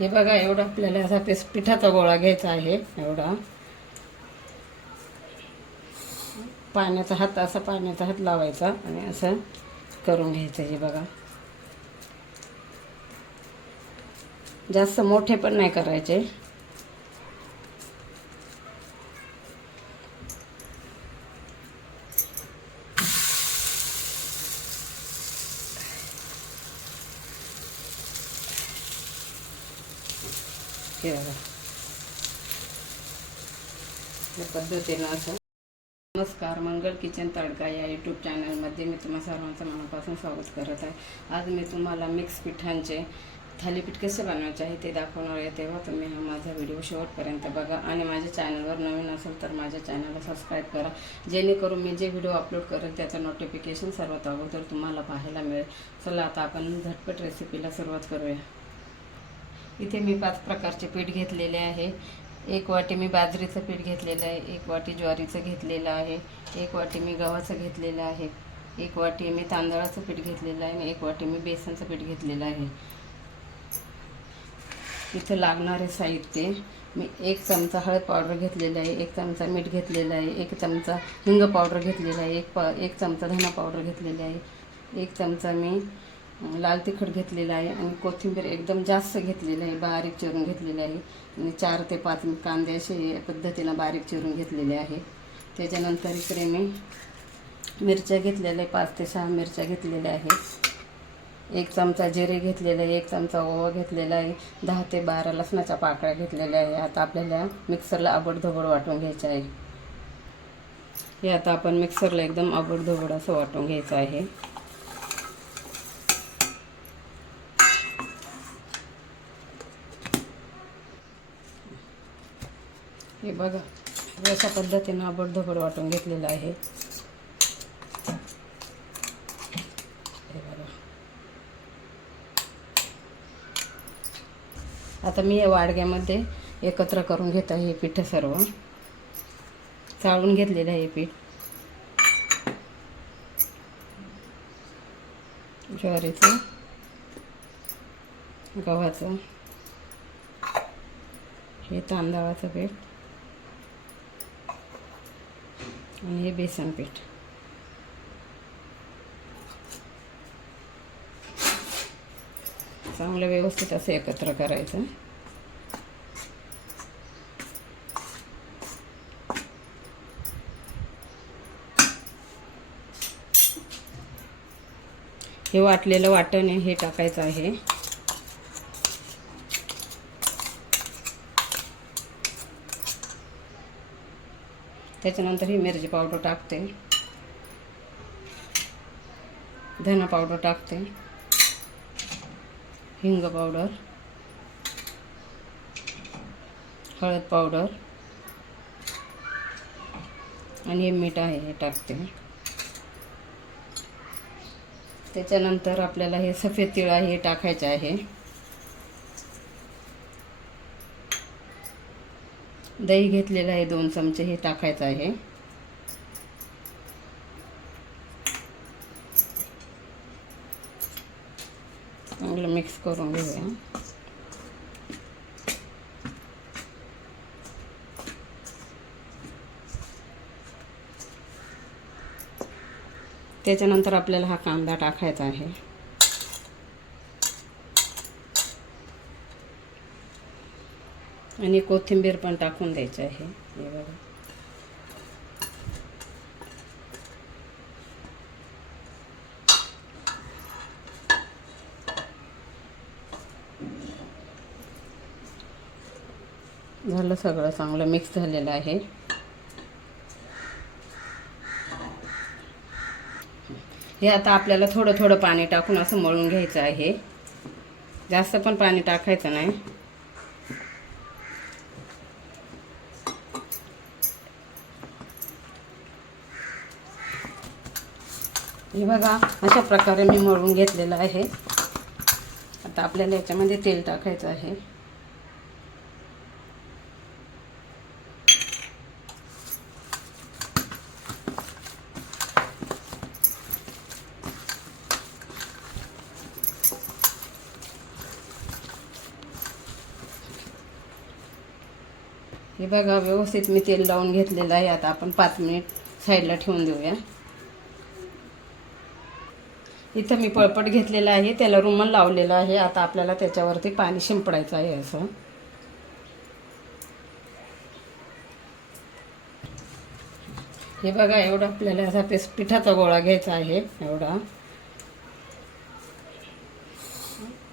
हे बघा एवढा आपल्याला असा पेस पिठाचा गोळा घ्यायचा आहे एवढा. पाण्याचा हात असा पाण्याचा हात लावायचा आणि असं करून घ्यायचं हे बघा. जास्त मोठे पण नाही करायचे. हे बघा या पद्धतीनं असं. नमस्कार मंगल किचन तडका या यूट्यूब चॅनलमध्ये मी तुम्हा सर्वांचं मनापासून स्वागत करत आहे. आज मी तुम्हाला मिक्स पिठांचे थालीपीठ कसे बनवायचे आहे ते दाखवणार आहे. तेव्हा तुम्ही हा माझा व्हिडिओ शेवटपर्यंत बघा आणि माझ्या चॅनलवर नवीन असेल तर माझ्या चॅनलला सबस्क्राईब करा. जेणेकरून मी जे व्हिडिओ अपलोड करेल त्याचं नोटिफिकेशन सर्वात अगोदर तुम्हाला पाहायला मिळेल. चला आता आपण झटपट रेसिपीला सुरुवात करूया. इथे मी पाच प्रकारचे पीठ घेतलेले आहे. एक वाटी मी बाजरीचं पीठ घेतलेलं आहे एक वाटी ज्वारीचं घेतलेलं आहे एक वाटी मी गव्हाचं घेतलेलं आहे एक वाटी मी तांदळाचं पीठ घेतलेलं आहे आणि एक वाटी मी बेसनचं पीठ घेतलेलं आहे. इथं लागणारे साहित्य मी एक चमचा हळद पावडर घेतलेला आहे एक चमचा मीठ घेतलेलं आहे एक चमचा हिंग पावडर घेतलेला आहे एक पा एक चमचा धना पावडर घेतलेली आहे एक चमचा मी लाल तिखट घेतलेलं आहे आणि कोथिंबीर एकदम जास्त घेतलेली आहे बारीक चिरून घेतलेली आहे. आणि चार ते पाच कांदे असे पद्धतीनं बारीक चिरून घेतलेले आहे. त्याच्यानंतर इकडे मी मिरच्या घेतलेल्या आहे पाच ते सहा मिरच्या घेतलेल्या आहेत एक चमचा जिरे घेतलेलं आहे एक चमचा ओवा घेतलेला आहे दहा ते बारा लसणाच्या पाकळ्या घेतलेल्या आहे. आता आपल्याला मिक्सरला आबडधोबड वाटून घ्यायचं आहे. हे आता आपण मिक्सरला एकदम आबडधोबड असं वाटून घ्यायचं आहे. हे बघा अशा पद्धतीनं आबडधोबड वाटून घेतलेलं आहे. हे बघा. आता मी या वाडग्यामध्ये एकत्र करून घेत आहे हे पीठ सर्व. चाळून घेतलेलं आहे हे पीठ. ज्वारीचं गव्हाचं हे तांदळाचं पीठ. आणि हे बेसन पीठ. चांगलं व्यवस्थित असं एकत्र करायचं. हे वाटलेलं वाटण हे टाकायचं आहे. त्याच्यानंतर ही मिरची पावडर टाकते. धना पावडर टाकते. हिंग पावडर. हळद पावडर. आणि हे मीठ आहे हे टाकते. त्याच्यानंतर आपल्याला हे सफेद तिळ आहे हे टाकायचं आहे. दही घेतलेलं आहे दोन चमचे हे टाकायचं आहे. चांगलं मिक्स करून घेऊया. त्याच्यानंतर आपल्याला हा कांदा टाकायचा आहे. आणि कोथिंबीर पण टाकून द्यायची आहे. हे बघा. झालं सगळं चांगलं मिक्स झालेलं आहे. हे आता आपल्याला थोडं थोडं पाणी टाकून असं मळून घ्यायचं आहे. जास्त पण पाणी टाकायचं नाही. हे बघा अशा प्रकारे मी मळून घेतलेलं आहे. आता आपल्याला याच्यामध्ये तेल टाकायचं आहे. हे बघा व्यवस्थित मी तेल लावून घेतलेलं आहे. आता आपण पाच मिनिट साईडला ठेवून देऊया. इथं मी पळपट घेतलेला आहे त्याला रुमाल लावलेला आहे. आता आपल्याला त्याच्यावरती पाणी शिंपडायचं आहे असं. हे बघा एवढा आपल्याला असा पेस पिठाचा गोळा घ्यायचा आहे एवढा.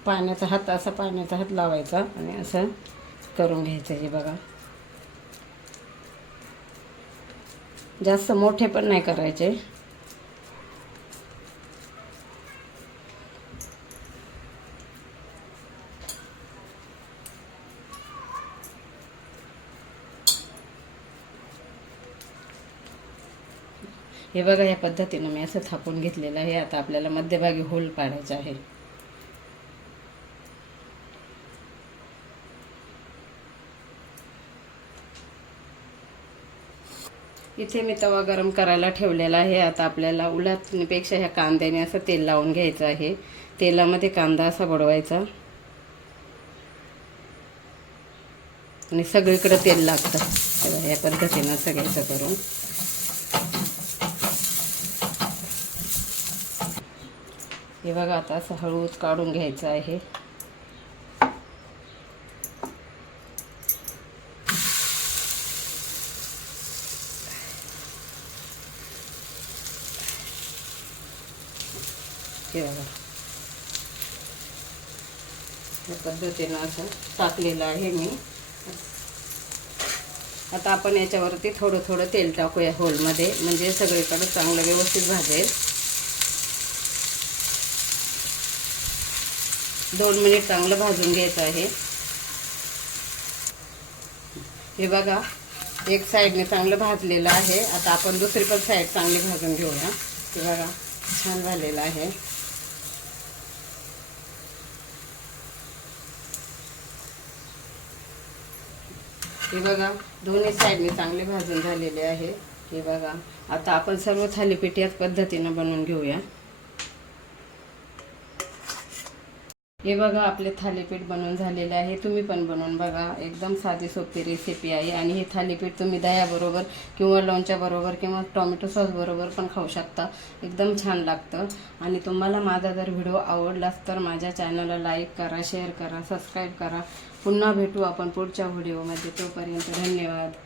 पाण्याचा हात असा पाण्याचा हात लावायचा आणि असं करून घ्यायचं हे बघा. जास्त मोठे पण नाही करायचे. हे बघा या पद्धतीनं मी असं थापून घेतलेलं आहे. आता आपल्याला मध्यभागी होल पाडायचा आहे. इथे मी तवा गरम करायला ठेवलेला आहे. आता आपल्याला उलापेक्षा ह्या कांद्याने असं तेल लावून घ्यायचं आहे. तेलामध्ये कांदा असा बुडवायचा. आणि सगळीकडे तेल लागतं. या पद्धतीनं सगळ्याचं करून. हे बघा आता असं हळूच काढून घ्यायचं आहे. हे बघा. पद्धतीनं असं टाकलेलं आहे मी. आता आपण याच्यावरती थोडं थोडं तेल टाकूया होलमध्ये म्हणजे सगळीकडे चांगलं व्यवस्थित भाजेल. दोन मिनिट चांगलं भाजून घ्यायचं आहे. हे बघा एक साईडने चांगलं भाजलेलं आहे. आता आपण दुसरी पण साईड चांगली भाजून घेऊया. हे बघा छान झालेलं आहे. हे बघा दोन्ही साईडने चांगले भाजून झालेले आहे. हे बघा आता आपण सर्व थालीपीठ याच पद्धतीनं बनवून घेऊया. हे बघा आपले थालीपीठ बनवून झालेले आहे. तुम्ही पण बनवून बघा. एकदम साधी सोपी रेसिपी आहे. आणि हे थालीपीठ तुम्ही दह्याबरोबर किंवा लोणच्याबरोबर किंवा टॉमॅटो सॉसबरोबर पण खाऊ शकता. एकदम छान लागतं. आणि तुम्हाला माझा जर व्हिडिओ आवडलाच तर माझ्या चॅनलला लाईक करा शेअर करा सबस्क्राईब करा. पुन्हा भेटू आपण पुढच्या व्हिडिओमध्ये. तोपर्यंत धन्यवाद.